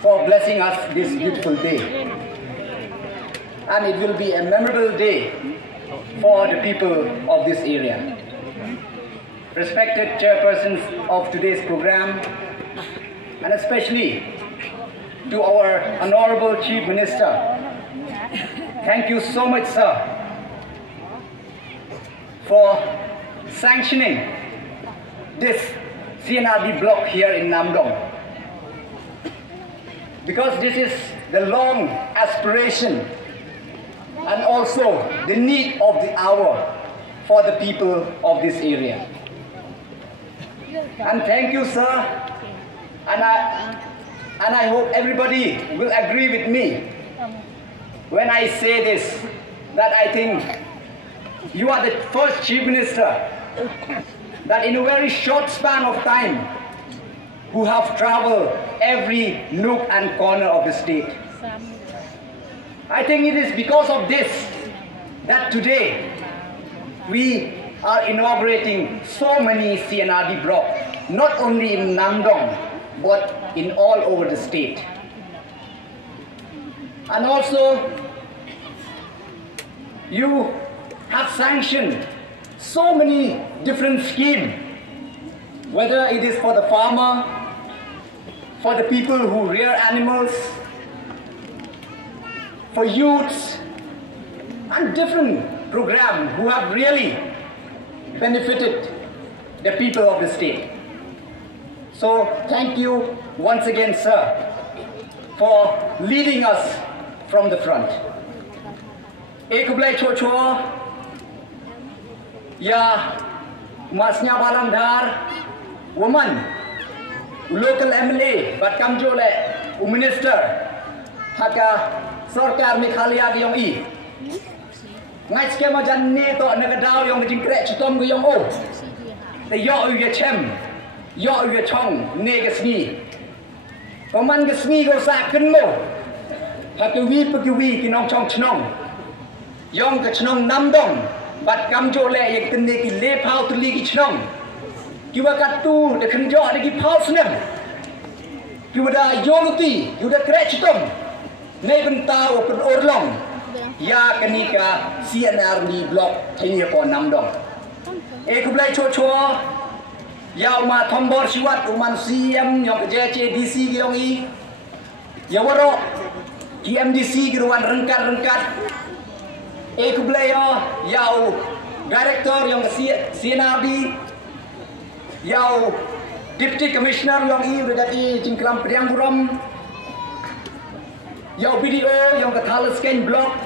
for blessing us this beautiful day. And it will be a memorable day for the people of this area. Respected chairpersons of today's program, and especially to our Honorable Chief Minister, thank you so much, sir, for sanctioning this CNRD block here in Namdong. Because this is the long aspiration and also the need of the hour for the people of this area. And thank you, sir, and I hope everybody will agree with me when I say this, that I think you are the first Chief Minister that in a very short span of time who have traveled every nook and corner of the state. I think it is because of this that today we are inaugurating so many CNRD blocks, not only in Namdong, but in all over the state. And also, you have sanctioned so many different schemes, whether it is for the farmer, for the people who rear animals, for youths, and different programs who have really benefited the people of the state. So thank you once again, sir, for leading us from the front. Ekublai chocho, ya masnya balang dhar, woman, local mlA, but kamjo le minister, haka sarkar Meghalaya ke yong I. Ngai skema jan ni to nagadao yong jing krek chitom ke yong o. Te yo yu chem, yo yu chong ne ke sni. Paman ke sni go sa ken mo. Haka wi pe ke wi ki nong chong chnong. Yong ke chnong Namdong, but kamjo le ye ken ne ki le phao tu li ki chnong. Ki wa kat tu de khen jo de ki phao snem. Ki wa da yoluti, ki da krek chitom. Nei benta o pen orlong. Ya kenika CNRD block ini pon Namdong. Ekublai chocho ya uma thombor siwat uman CM yang ke DC ke yong I. Ya waro MDC ke ruan rengkat. Ekublai ya director yang CNRD. Ya deputy commissioner yang I udah di Jingkram Priang Buram. Ya BDO yang ke Thales Ken block.